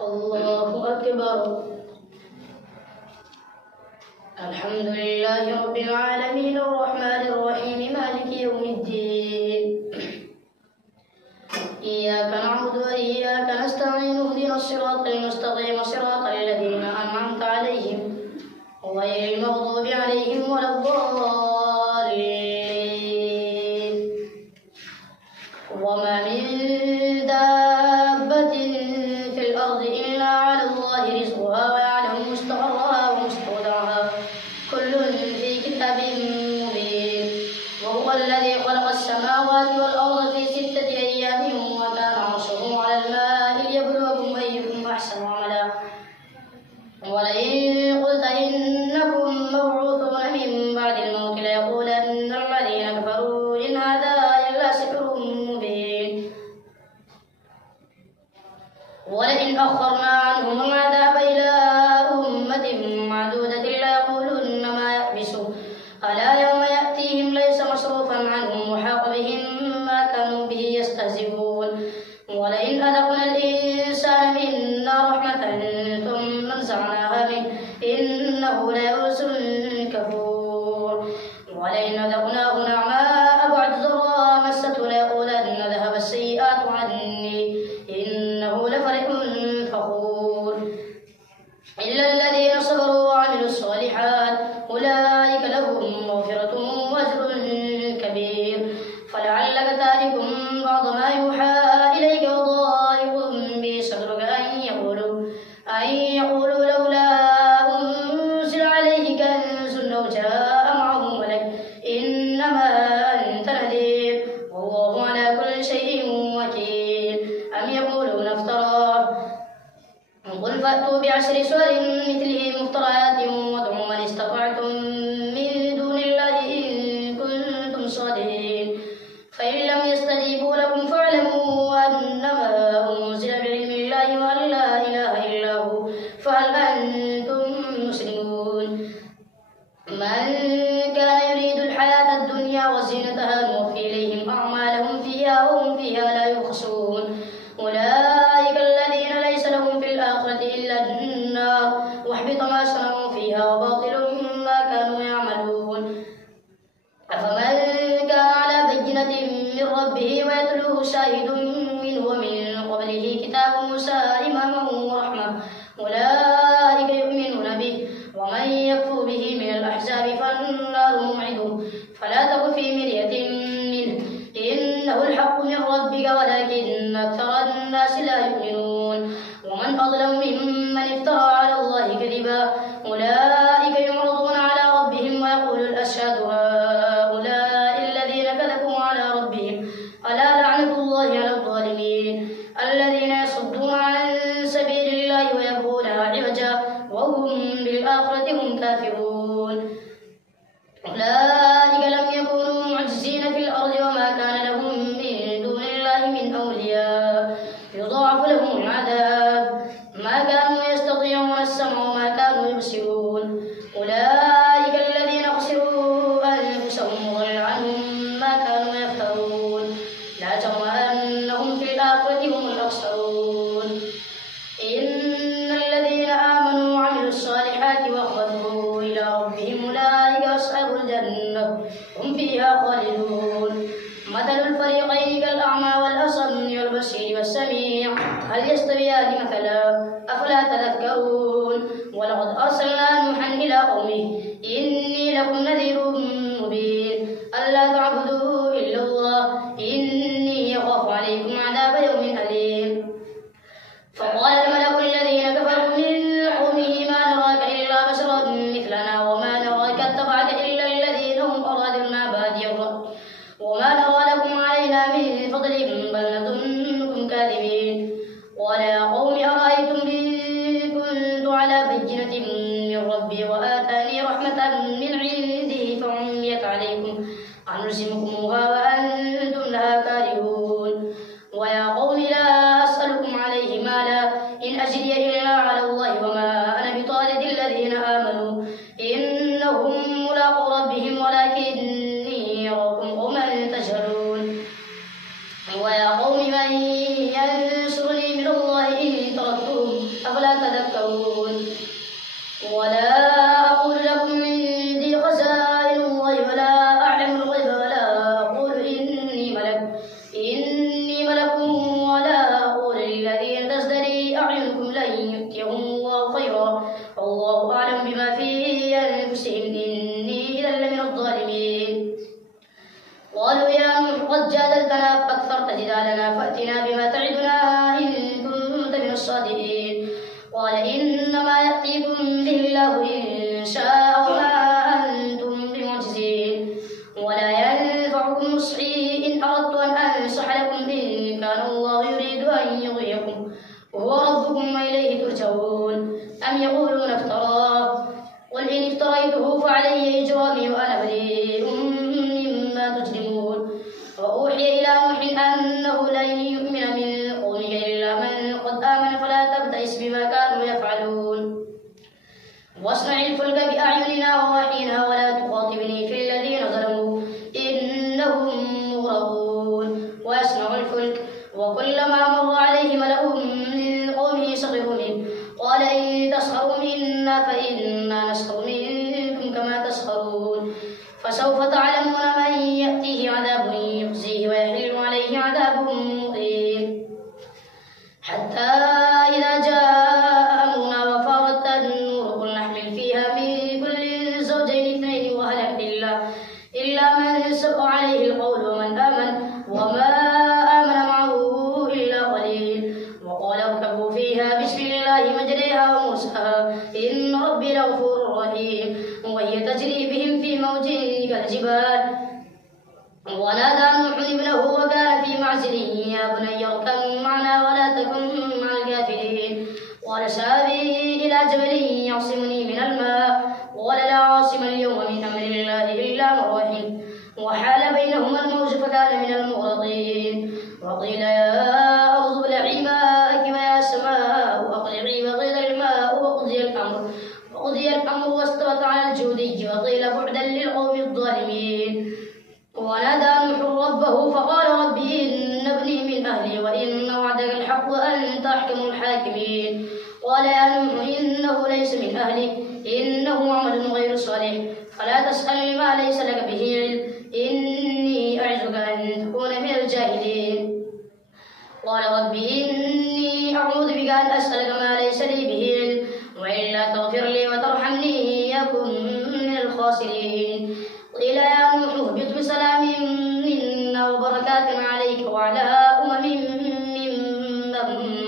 الله أكبر. الحمد لله رب العالمين الرحمن الرحيم مالك يوم الدين. إياك نعبد وإياك نستعين اهدنا الصراط المستقيم صراط الذين أنعمت عليهم غير المغضوب عليهم ولا الضالين. وما من دابة في الأرض إلا على الله رزقها ويعلم مستقرها ومستودعها كل في كتاب مبين. وهو الذي خلق السماوات والأرض في 6 أيام وكان عرشه على الماء ليبلوكم أيكم أحسن عملا. ولئن قلت إنكم مبعوثون من بعد الموت ليقولن الذين كفروا إن هذا إلا سحر مبين. ولئن أخرنا عنهم العذاب إلى أمة معدودة ليقولن ما يحبسه ألا يوم يأتيهم ليس مصروفا عنهم وحاق بهم ما كانوا به يستهزئون. ولئن أذقنا الإنسان منا رحمة ثم نزعناها منه إنه ليئوس كفور. ولئن أذقناه نعماء بعد ضراء مسته ليقولن ذهب السيئات عني إنه لفرح فخور. إلا الذين صبروا وعملوا الصالحات أولئك لهم مغفرة وأجر كبير. فلعلك تارك بعض ما يوحى إليك وضائق به صدرك أن يقولوا لولا أنزل عليه كنز أو جاء معه ملك إنما أنت نذير والله على كل شيء وكيل. أم يقولون افتراه قل فأتوا بعشر سور مثله مفتريات وادعوا من استطعتم من دون الله إن كنتم صادقين. فإن لم يستجيبوا لكم فاعلموا أنما أنزل بعلم الله وأن لا إله إلا هو فهل أنتم مسلمون. من كان يريد الحياة الدنيا وزينتها نوفي إليهم أعمالهم فيها وهم فيها لا يبخسون. أولئك الذين ليس لهم في الآخرة إلا النار وحبط ما صنعوا فيها وباطل ما كانوا يعملون. أفمن كان على بينة من ربه ويتلوه شاهد منه ومن قبله كتاب موسى إماما ورحمة أولئك يؤمنون به. ومن يكفر به من الأحزاب فالنار موعده فلا تك في مرية منه إنه الحق من ربك ولكن أكثر الناس لا يؤمنون. ومن أظلم ممن افترى على الله كذبا أولئك يعرضون على ربهم ويقول الأشهاد هؤلاء الذين كذبوا على ربهم ألا لعنة الله على الظالمين الذين يصدون عن سبيل الله ويبغونها عوجا وهم بالآخرة هم كافرون. أولئك لم يكونوا معجزين في الأرض وما كان لهم من دون الله من أولياء يضاعف لهم العذاب ما كانوا يستطيعون السمع وما كانوا يبصرون. أولئك الذين خسروا أنفسهم وضل عنهم ما كانوا يفترون لا جرم أنهم في الآخرة هم الأخسرون. إن الذين آمنوا وعملوا الصالحات وأخبتوا إلى ربهم أولئك أصحاب الجنة هم فيها خالدون. مثل الفريقين كالأعمى والأصم والبصير والسميع هل يستويان مثلا أفلا تذكرون. ولقد أرسلنا نوحا إلى قومه إني لكم نذير مبين ألا تعبدوا إلا الله إني أخاف عليكم عذاب يوم أليم. فقال الملأ الذين كفروا من قومه ما نراك إلا بشرا مثلنا وما نراك اتبعك إلا الذين هم أرادلنا بادي الرأي وما نرى لكم علينا من فضل بل نظنكم كاذبين. قال يا قوم أرأيتم إن كنت على بينة من ربي وآتاني رحمة من عنده فعميت عليكم أنلزمكموها وأنتم لها كارهون. ويا قوم لا أسألكم عليه مالا إن أجري إلا على الله وما أنا بطارد الذين آمنوا إنهم ملاقو ربهم ولكني أراكم قوما تجهلون. ويا قوم من ينصرني من الله إن أم يقولون افتراه قل إن افتريته فعلي إجرامي وأنا بريء مما تجرمون وأوحي إلى نوح أنه لن يؤمن من قومه إلا من قد آمن فلا تبتئس بما كانوا يفعلون واصنع الفلك بأعيننا ووحينا ولا تخاطبني في الذين ظلموا إنهم مغرقون ويصنع الفلك وكلما مر عليه ملأ من قومه سخروا منه قال إن تسخروا منا فإنا نسخر منكم كما تسخرون فسوف تعلمون من يأتيه عذاب يخزيه ويحل عليه عذاب مقيم حتى إذا جاء أمرنا وفارت النور قل نحمل فيها من كل زوجين اثنين وأهلك إلا من سبق عليه القول ومن آمن وما آمن معه إلا قليل وقال اركبوا فيها بسم الله مجريها ومرساها إن ربي لغفور رحيم وهي تجري بهم في موج كالجبال ونادى نوح ابنه وكان في معزل يا بني اركب معنا ولا تكن مع الكافرين قال سآوي إلى جبل يعصمني من الماء قال لا عاصم اليوم من أمر الله إلا من رحم وحال بينهما الموج فكان من المغرقين وقيل يا أرض ابلعي ماءك ويا سماء أقلعي وغيظ الماء وقضي الأمر واستوت على الجودي وقيل بعدا للقوم الظالمين ونادى نوح ربه فقال رب إن ابني من أهلي وإن وعدك الحق وأنت أحكم الحاكمين قال يا نوح إنه ليس من أهلك إنه عمل غير صالح فلا تسألني ما ليس لك به علم إني أعظك أن تكون من الجاهلين قال رب إني أعوذ بك أن أسألك ما ليس لي به علم وإلا تغفر لي وترحمني أكن من الخاسرين قيل يا نوح اهبط بسلام منا وبركات عليك وعلى ممن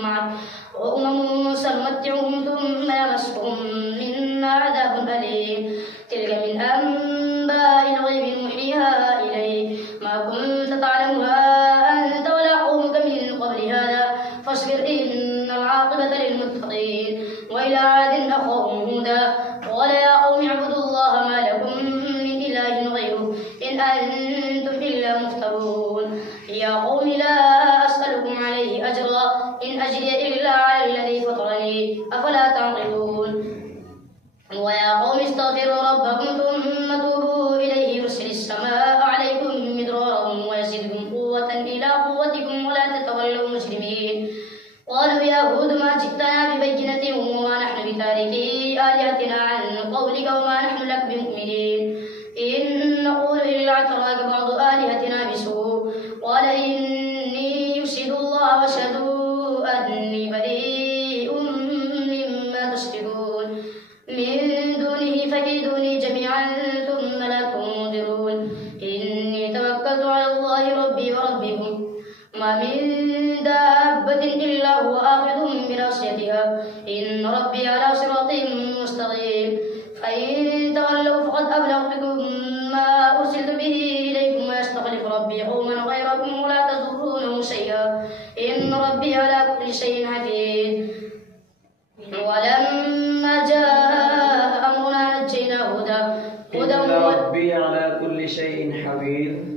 معك وأمم سنمتعهم ثم يمسهم منا عذاب أليم تلك من أنباء الغيب نوحيها إليك ما كنت تعلمها أنت ولا قومك من قبل هذا فاصبر إن العاقبة للمتقين وإلى عاد أخاهم هودا قال يا قوم اعبدوا الله ما لكم من إله غيره إن أنتم إلا مفترون يا قوم لا أسألكم عليه أجرا إن أجري إلا على الذي فطرني أفلا تعقلون ويا قوم استغفروا ربكم ثم توبوا إليه يرسل السماء عليكم مدرارا ويزدكم قوة إلى قوتكم ولا تتولوا مسلمين قالوا يا هود ما جئتنا ببينة وما نحن بتاركي آلهتنا عن قولك وما نحن لك بمؤمنين إن نقول إلا اعتراك بعض آلهتنا بسوء قال إني يشهد الله واشهدوا أني بريء مما تشركون من دونه فكيدوني جميعا ثم لا تنظرون إني توكلت على الله ربي وربكم ما من دابة إلا هو آخذ بناصيتها إن ربي على صراط مستقيم فإن تولوا فقد أبلغتكم ما أرسلت به إليكم ويستخلف ربي قوما غيركم ولا تضرونه شيئا إن ربي على كل شيء حفيظ ولما جاء أمرنا نجينا هدى إن ربي على كل شيء حفيظ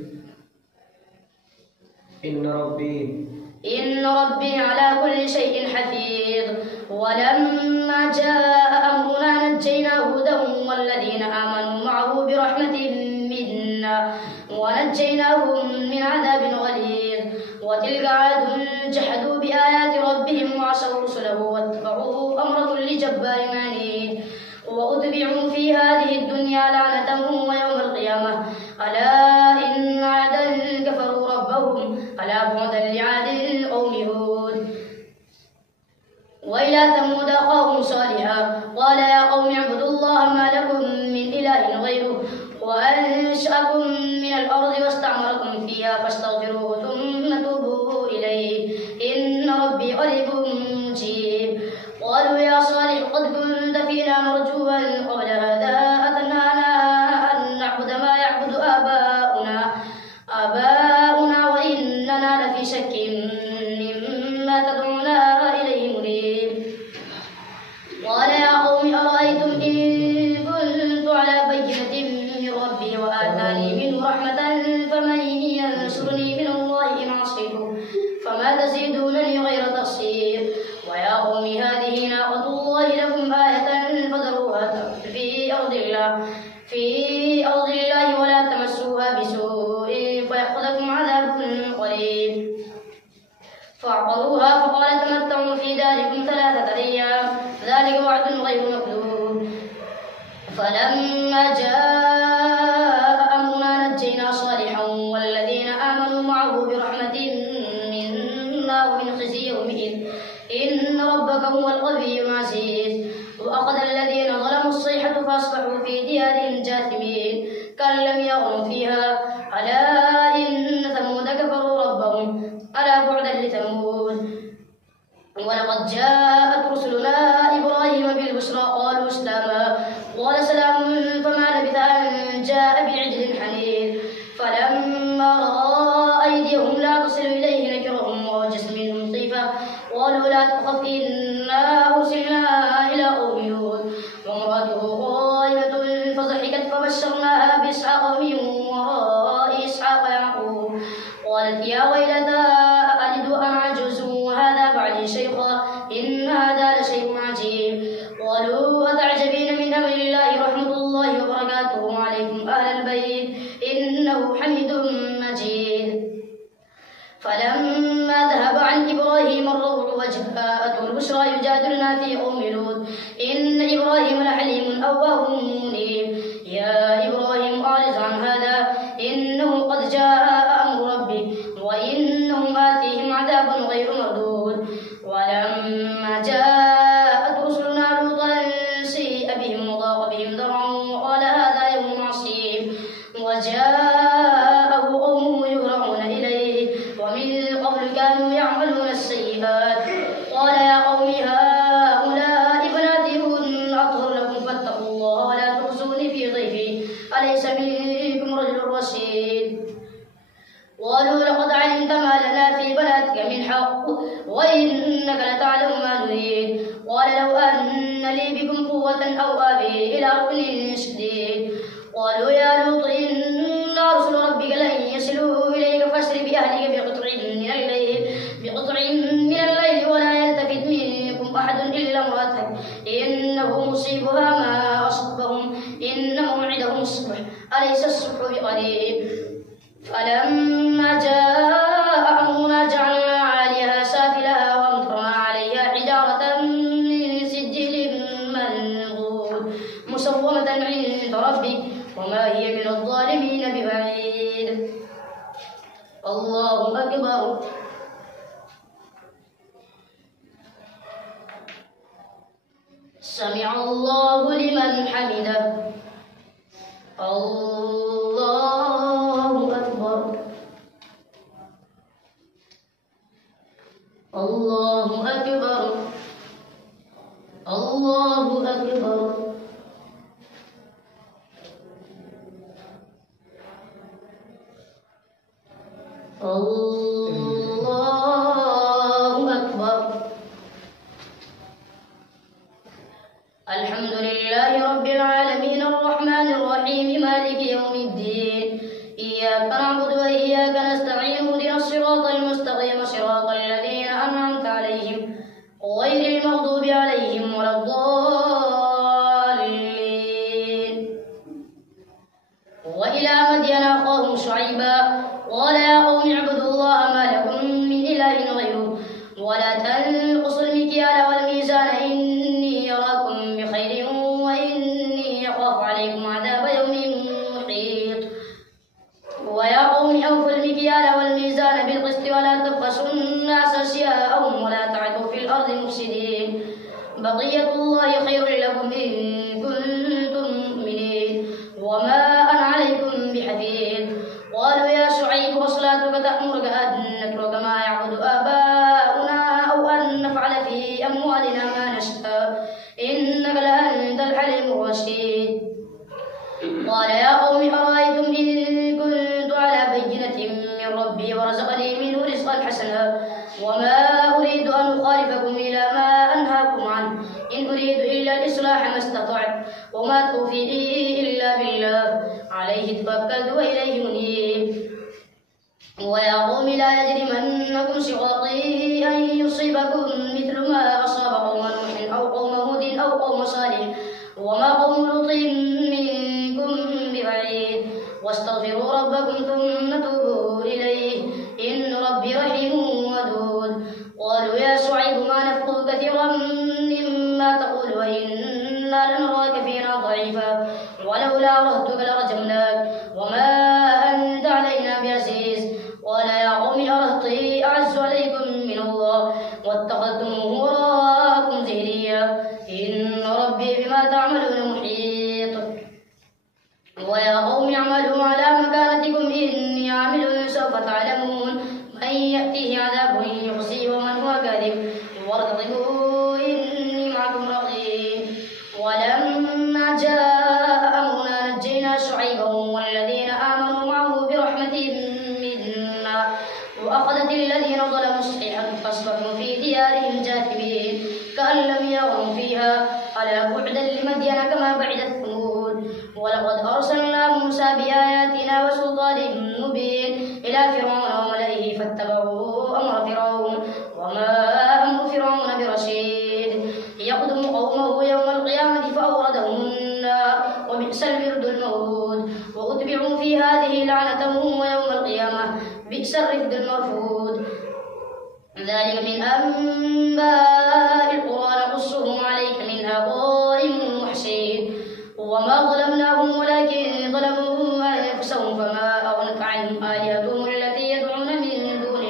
إن ربي على كل شيء حفيظ ولما جاء أمرنا نجينا هودا والذين آمنوا معه برحمة منا ونجيناهم من عذاب غليظ وتلك عاد جحدوا بآيات ربهم وعصوا رسله واتبعوا أمر كل جبار عنيد وأتبعوا في هذه الدنيا لعنة ويوم القيامة ألا إن عادا كفروا ربهم ألا بعدا لعاد قوم هود وإلى ثمود أخاهم صالحا قال يا قوم اعبدوا الله ما لكم من إله غيره وأنشأكم من الأرض واستعمركم فيها فاستغفروه ثم توبوا إليه إن ربي قريب مجيب قالوا يا صالح قد كنت فينا مرجوا قبل هذا أتنهانا أن نعبد ما يعبد آباؤنا وإننا لفي شك مما تدعونا إليه مريب قال يا فكذبوها فقال تمتعوا في داركم 3 أيام ذلك وعد غير مكذوب. فلما جاء أمرنا نجينا صالحا والذين آمنوا معه برحمة منا ومن خزي يومئذ إن ربك هو القوي العزيز. وأخذ الذين ظلموا الصيحة فأصبحوا في ديارهم جاثمين كأن لم يغنوا فيها ألا إن ثمود كفروا ربهم ألا بعدا لثمود. ولقد جاءت رسلنا إبراهيم بالبشرى قالوا سلاما قال سلام فما لبث أن جاء بعجل حنيذ. فلما رأى أيديهم لا تصل إليه نكرهم ووجس منهم خيفة قالوا لا تخف إنا أرسلنا إلى قوم لوط وامرأته قائمة فضحكت فبشرناها بإسحاق ومن وراء إسحاق يعقوب قالت يا ويلتى أألد وأنا عجوز وهذا بعلي شيخا إن هذا لشيء عجيب. قالوا أتعجبين من أمر الله رحمة الله وبركاته عليكم أهل البيت إنه حميد مجيد. فلما ذهب عن إبراهيم الروع وجاءته البشرى يجادلنا في قوم لوط إن إبراهيم لحليم أواه منيب. يا إبراهيم أعرض عن هذا إنه قد جاء أمر ربك وإنهم آتيهم عذاب غير مردود. ولما جاءت رسلنا لوطا سيء بهم وضاق بهم ذرعا وقال هذا يوم عصيب وجاءه قومه يهرعون إليه ومن قبل كانوا يعملون السيئات قال يا قوم هؤلاء بناتي هن أطهر لكم فاتقوا الله ولا تخزوني في ضيفي أليس منكم رجل رشيد. قالوا لقد علمت ما لنا في بناتك من حق وإنك لتعلم ما نريد. قال لو أن لي بكم قوة أو آوي إلى ركن شديد. قالوا يا لوط إن رسل ربك لن يصلوا إليك فاسر بأهلك بقطع من الليل ولا يلتفت منكم أحد إلا امرأتك إنه مصيبها ما أصابهم إن موعدهم الصبح أليس الصبح بقريب. فلما جاء أمرنا جعلنا عاليها سافلها وأمطرنا عليها حجارة من سجيل منضود مسومة عند ربك وما هي من الظالمين ببعيد. الله أكبر. سمع الله لمن حمده. الله أكبر. الله أكبر. الله أكبر. الله أكبر. الحمد لله رب العالمين الرحمن الرحيم مالك يوم الدين إياك نعبد وإياك نستعين اهدنا الصراط المستقيم صراط الذين أنعمت عليهم غير المغضوب عليهم ولا الضالين. وإلى مدين أخاهم شعيبا قال يا قوم اعبدوا الله ما لكم من إله غيره ولا تنقصوا المكيال والميزان إني أراكم بخير وإني أخاف عليكم عذاب يوم محيط. ويا قوم أوفوا المكيال والميزان بالقسط ولا تبخسوا الناس أشياءهم ولا تعثوا في الأرض مفسدين. بقية الله خير لكم إن كنتم مؤمنين وما أنا عليكم بحفيظ. قالوا يا شعيب وصلاتك تأمرك أن نترك ما يعبد آباؤنا أو أن نفعل في أموالنا ما نشاء إنك لأنت الحليم الرشيد. قال يا قوم أرأيتم إن كنت على بينة من ربي ورزقني منه رزقا حسنا وما أريد أن أخالفكم إلى ما أنهاكم عنه إن أريد إلا الإصلاح ما استطعت وما واتخذتموه وراءكم ظهريا إن ربي بما تعملون محيط ويا قوم اعملوا على مكانتكم إني عامل سوف تعلمون من يأتيه عذاب يخزيه ومن هو كاذب وارتقبوا إني معكم رقيب ولما جاء أمرنا نجينا شعيبا والذين آمنوا معه برحمة منا وأخذت الذين ظلموا الصيحة فاصبحوا في ديارهم جاثمين كأن لم يغنوا فيها ألا بعدا لمدين كما بعدت ثمود ولقد أرسلنا موسى بآياتنا وسلطان مبين إلى فرعون وملئه فاتبعوا أمر فرعون وما أمر فرعون برشيد يقدم قومه يوم القيامة فأوردهم النار وبئس الورد المورود وأتبعوا في هذه لعنة ويوم القيامة بئس الرفد المرفود ذلك من أنباء القرى نقصه عليك منها قائم وحسين وما ظلمناهم ولكن ظلموا أنفسهم فما أغنت عنهم آلهتهم التي يدعون من دون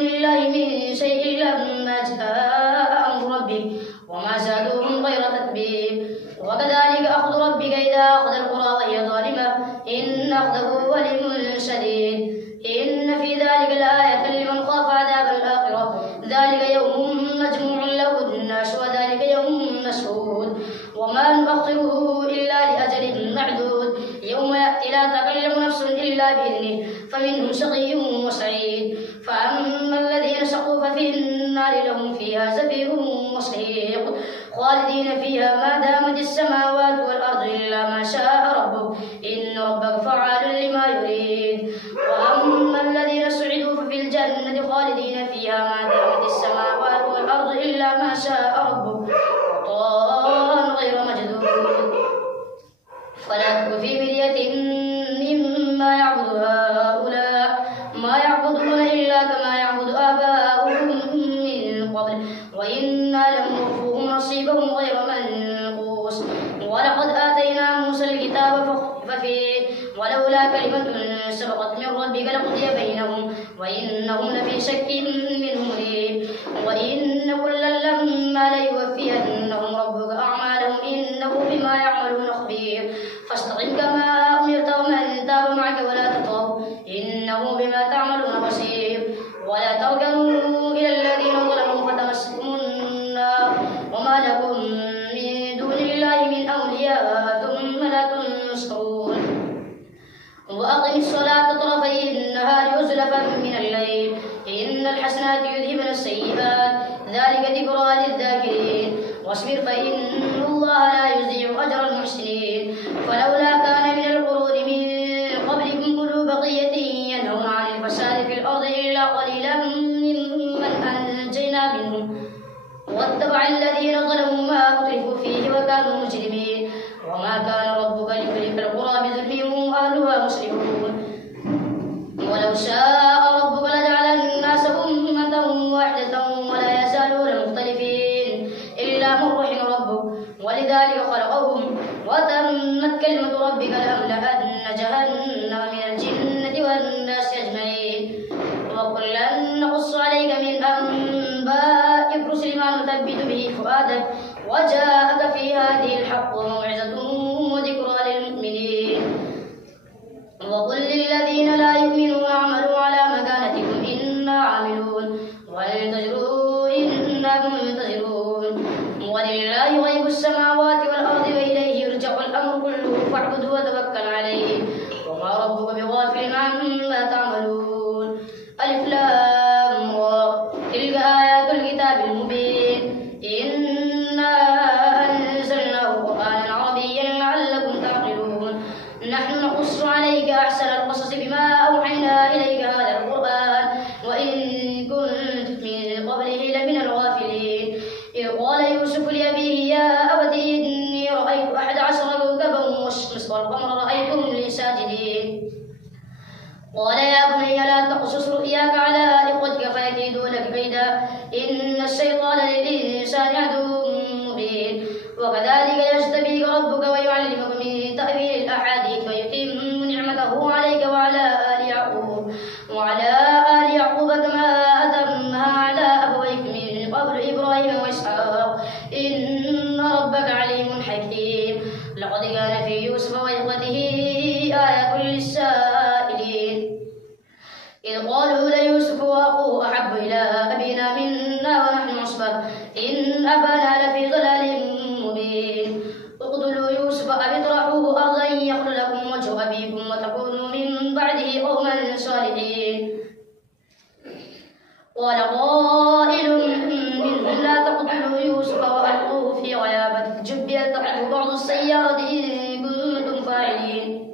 الله من شيء لما جاء أمر ربك وما زادوهم غير تتبيب وكذلك أخذ ربك إذا أخذ القرى وهي ظالمة إن أخذه أليم شديد إن في ذلك لآية لمن خاف عذاب الآخرة ذلك يوم مجموع له الناس وذلك يوم مشهود وما نؤخره إلا لأجل معدود يوم يأتي لا تكلم نفس إلا بإذنه فمنهم شقي وسعيد فأما الذين شقوا ففي النار لهم فيها زفير وصهيق خالدين فيها ما دامت السماوات والأرض إلا ما شاء ربك إن ربك فعال لما يريد وأما الذين سعدوا ففي الجنة خالدين فيها ما دامت السماوات والأرض إلا ما شاء ربك عطاء غير مجدود فلا تك في مرية مما يعبد هؤلاء ما يعبدون إلا كما يعبد آباؤهم من قبل وإنا لم نوفوهم نصيبهم غير منقوص ولقد آتينا موسى الكتاب فاختلف فيه ولولا كلمة سبقت من ربك لقضي بينهم وإنهم لفي شك منه مريب وإن كلا لما ليوفينهم ربك أعمالهم إنه بما يعملون خبير فاستقم كما أمرت ومن تاب معك ولا تطغوا إنه بما تعملون بصير ولا تركنوا إلى الذين ظلموا فتمسكم النار وما لكم من دون الله من أولياء ثم لا تنصرون وأقم الصلاة طرفي النهار وزلفا من الليل إن الحسنات يذهبن السيئات ذلك ذكرى للذاكرين واصبر فإن الله لا يضيع أجر المحسنين فلولا كان من القرون من قبلكم أولو بقية ينهون عن الفساد في الأرض إلا قليلا ممن أنجينا منهم واتبع الذين ظلموا ما أترفوا فيه وكانوا مجرمين وما كان ربك ليهلك القرى بظلم وأهلها مصلحون ولو شاء ربك لجعل الناس أمة واحدة ولا يزالون مختلفين إلا من رحم ربك ولذلك خلقهم وتمت كلمة ربك لأملأن جهنم من الجنة والناس أجمعين وكلا نقص عليك من أنباء الرسل ما نثبت به فؤادك وجاءك في هذه الحق وموعظة وذكرى للمؤمنين وقل للذين لا يؤمنون اعملوا على مكانتكم إنا عاملون وانتظروا إنا منتظرون ولله غيب السماوات والأرض وإليه يرجع الأمر كله فاعبده وتوكل عليه وما ربك بغافل عما تعملون ألف لام را تلك آيات الكتاب المبين إنا أنزلناه قرآنا عربيا لعلكم تعقلون نحن نقص عليك أحسن القصص بما أوحينا إليك هذا القرآن وإن كنت من قبله لمن الغافلين إذ قال يوسف لأبيه يا أبت إني رأيت 11 كوكبا والشمس والقمر رأيتهم لي ساجدين قال يا بني لا تقصص رؤياك على إخوتك فيكيدوا لك كيدا إن الشيطان للإنسان عدو مبين وكذلك يجتبيك ربك ويعلمك من تأويل الأحاديث ويتم نعمته عليك وعلى آل يعقوب كما أتمها على لقد كان في يوسف وإخوته آيات للسائلين إذ قالوا ليوسف وأخوه أحب إلى أبينا منا ونحن عصبة إن أبانا لفي ضلال مبين اقتلوا يوسف أو اطرحوه أرضا يخل لكم وجه أبيكم وتكونوا من بعده قوما صالحين قال قائل منهم لا تقتلوا يوسف وألقوه في غيابة الجب يلتقطه بعض السيارة إن كنتم فاعلين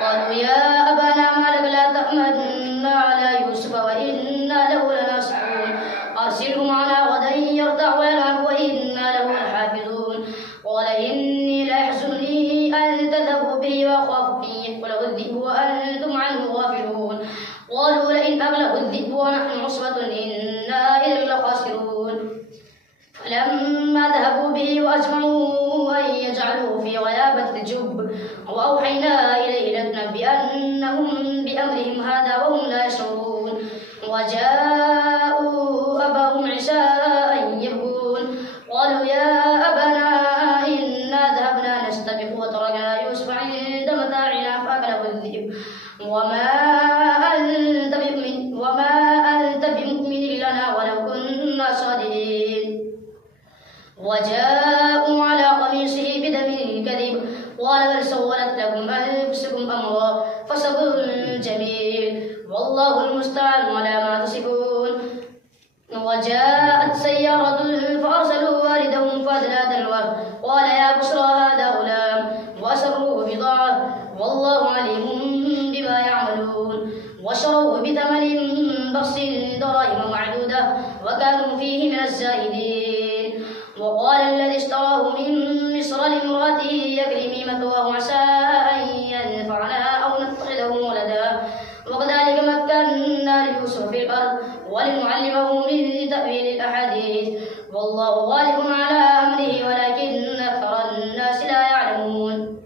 قالوا يا أبانا ما لك لا تأمنا على يوسف وإنا له لناصحون أرسله معنا غدا يرتع ويلعب وإنا له لحافظون قال إني لا يحزنني أن تذهبوا به وأخاف أن يأكله الذئب وأنتم عنه غافلون قالوا لئن أكله الذئب ونحن عصبة إنا إذا لخاسرون فلما ذهبوا به وأجمعوا أن يجعلوه في غيابة الجب وأوحينا إليه لتنبئنهم بأمرهم هذا وهم لا يشعرون وجاءوا أباهم عشاء يبكون قالوا يا أبانا إنا ذهبنا نستبق وتركنا يوسف عند متاعنا فأكله الذئب وما أنت بمؤمن لنا ولو كنا صادقين وجاءوا على قميصه بدم كذب قال بل سولت لكم أنفسكم أمرا فصبر جميل والله المستعان على ما تصفون وجاءت سيارة فأرسلوا واردهم فأدلى دلوه قال يا بشرى هذا غلام وأسروه بضاعة والله عليم بما يعملون وشروه بثمن بخس دراهم معدودة وكانوا فيه من الزاهدين وقال الذي اشتراه من مصر لامرأته يكرمي مثواه عسى أن ينفعنا أو نتخذه ولدا وكذلك مكنا ليوسف في الأرض ولنعلمه من تأويل الأحاديث والله غالب على أمره ولكن أكثر الناس لا يعلمون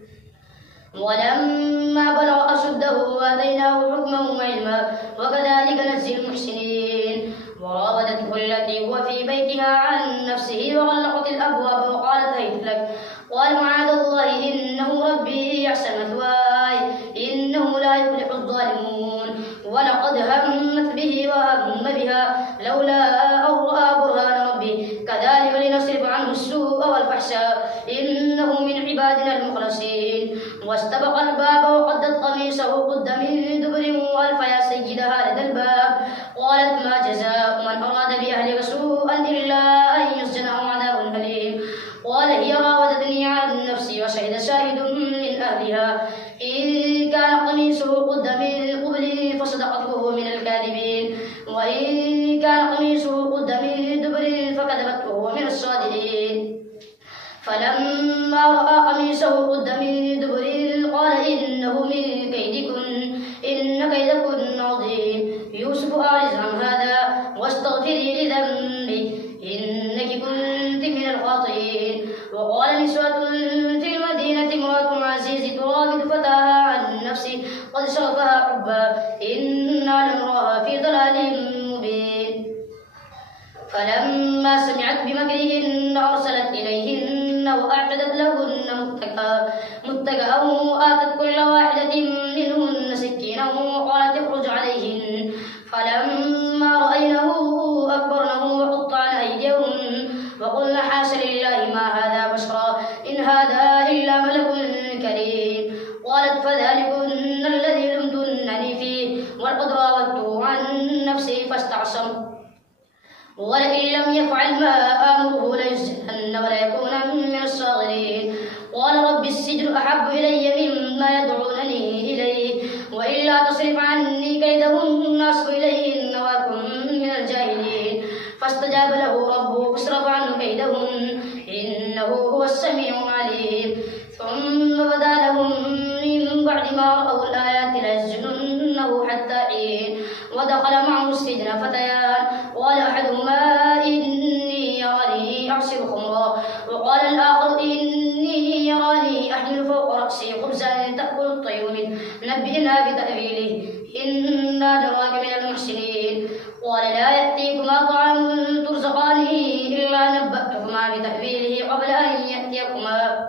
ولما بلغ أشده آتيناه حكما وعلما وكذلك نجزي المحسنين وراودته التي هو في بيتها عن نفسه وغلقت الأبواب وقالت هيت لك قال معاذ الله إنه ربي يحسن مثواي إنه لا يفلح الظالمون ولقد همت به وهم بها لولا أن رأى برهان ربه كذلك لنصرف عنه السوء والفحشاء إنه من عبادنا المخلصين واستبق الباب وقدت قميصه قد من دبر وألف يا سيدها لدى الباب قالت ما جزاء من أراد بأهلك سوءا إلا أن يسجن أو عذاب أليم قال هي راودتني عن نفسي وشهد شاهد من أهلها إن كان قميصه قد من قبل فصدقته من الكاذبين وإن كان قميصه قد من دبر فكذبته وهو من الصادقين فلما رأى قميصه قد من دبر قال إنه من كيدكن إن كيدكن عظيم يوسف أعرض عن هذا واستغفري لذنبك إنك كنت من الخاطئين وقال نسوة في المدينة امرأة العزيز تراود فتاها عن نفسه قد شغفها حبا إنا لنراها في ضلال مبين فلما سمعت بمكرهن أرسلت إليهن وأعتدت لهن متكئا وآتت كل واحدة منهن سكينا وقالت اخرج عليهن فلما رأينه أكبرنه وقطعن أيديهن وقلن حاش لله ما هذا بشرا إن هذا إلا ملك كريم قالت فذلكن الذي لمتنني فيه ولقد راودته عن نفسه فاستعصم ولئن لم يفعل ما آمره ليسجنن ولا يكون من الصاغرين قال رب السجن أحب إلي مما يدعونني إليه وإلا تصرف عني كيدهن أصب إليهن وأكن من الجاهلين فاستجاب له ربه فاصرف عنه كيدهن إنه هو السميع العليم ثم بدا لهم من بعد ما رأوا الآيات ليسجننه حتى حين ودخل معه السجن فتيان قال أحدهما إني يراني أعصر خمرا وقال الآخر إني يراني أحمل فوق رأسي خبزا تأكل الطير منه نبئنا بتأويله إنا نراك من المحسنين قال لا يأتيكما طعام ترزقانه إلا نبأتكما بتأويله قبل أن يأتيكما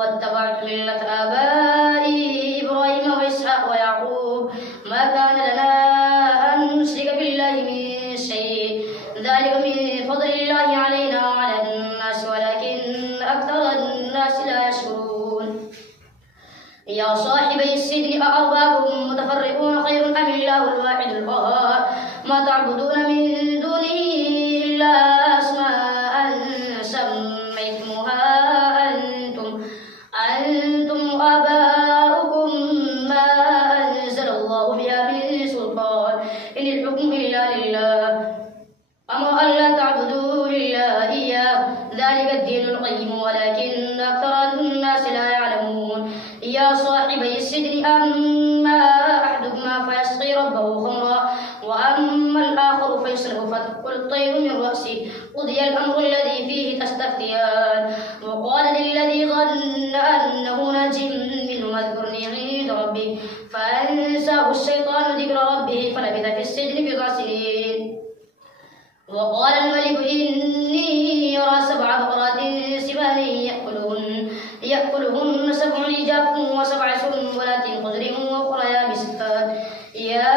واتبعت ملة آبائي إبراهيم وإسحاق ويعقوب ما كان لنا أن نشرك بالله من شيء ذلك من فضل الله علينا وعلى الناس ولكن أكثر الناس لا يشكرون يا صاحبي السجن أأرباب متفرقون خير أم الله الواحد القهار ما تعبدون من دونه إلا أسماء سميتموها أنتم وآباؤكم ما أنزل الله بها من سلطان إن الحكم إلا لله أمر ألا تعبدوا إلا إياه ذلك الدين القيم ولكن أكثر الناس لا يعلمون يا صاحبي السجن أما أحدهما فيسقي ربه خمرا وأما الآخر فيصرف فتأكل الطير من رأسه قضي الأمر الذي فيه تستفتيان وقال للذي ظن أنه ناج منه اذكرني عند ربه فأنساه الشيطان ذكر ربه فلبث في السجن بضع سنين وقال الملك إني أرى 7 بقرات سمان يأكلهن 7 عجاف و7 سنبلات خضر وأخرى يابسات يا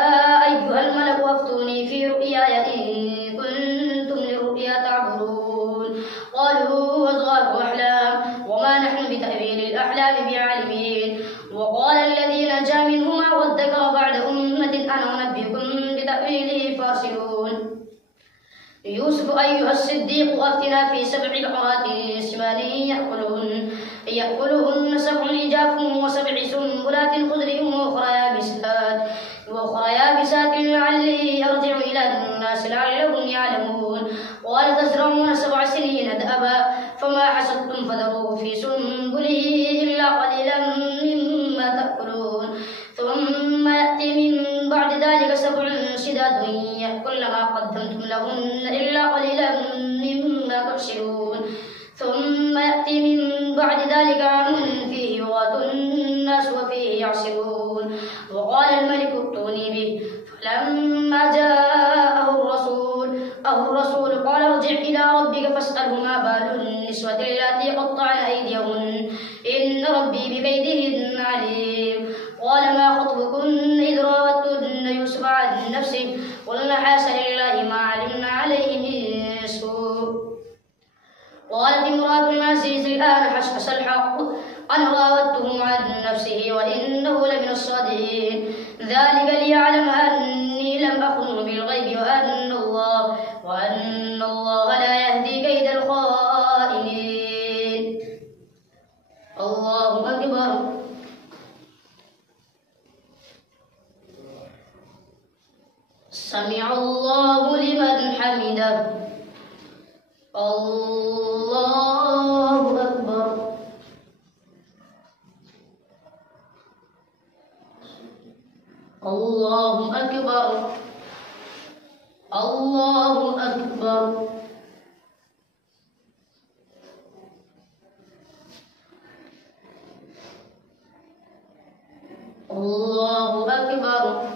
أيها الملك أفتوني في رؤياي إن كنتم للرؤيا تعبرون قالوا أضغاث أحلام وما نحن بتأويل الأحلام بعالمين وقال الذي نجا منهما وادكر بعد أمة أنا أنبئكم بتأويله فارسلون يوسف أيها الصديق أفتنا في 7 بقرات سمان يأكلهن 7 عجاف و7 سنبلات خضر وأخرى يابسات لعلي أرجع إلى الناس لعلهم يعلمون قال تزرعون 7 سنين دأبا فما حصدتم فذروه في سنبله إلا قليلا مما تأكلون ثم يأتي من بعد ذلك 7 شداد يأكل ما قدمتم لهن إلا قليلا مما تحصنون ثم يأتي من بعد ذلك عام فيه يغاث الناس وفيه يعصرون وقال الملك ائتوني به فلما جاءه الرسول قال ارجع إلى ربك فاسأله ما بال النسوة اللاتي قطعن أيديهن إن ربي بكيدهن عليم قال ما خطبكن إذ راوتن يوسف عن نفسه قلنا حاش لله ما علمنا عليه من سوء قالت امرأة العزيز الآن حسحس الحق أنا راودته عن نفسه وإنه لمن الصادقين ذلك ليعلم أني لم أخنه بالغيب وأن الله لا يهدي كيد الخائنين الله أكبر سمع الله لمن حمده الله أكبر الله أكبر الله أكبر الله أكبر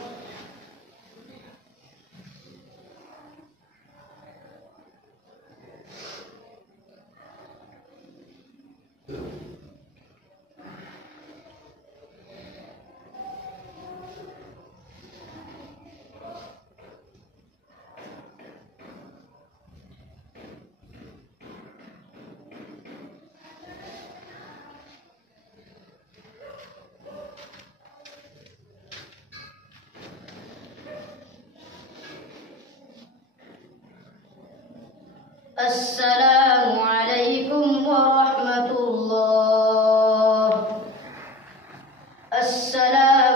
السلام عليكم ورحمة الله. السلام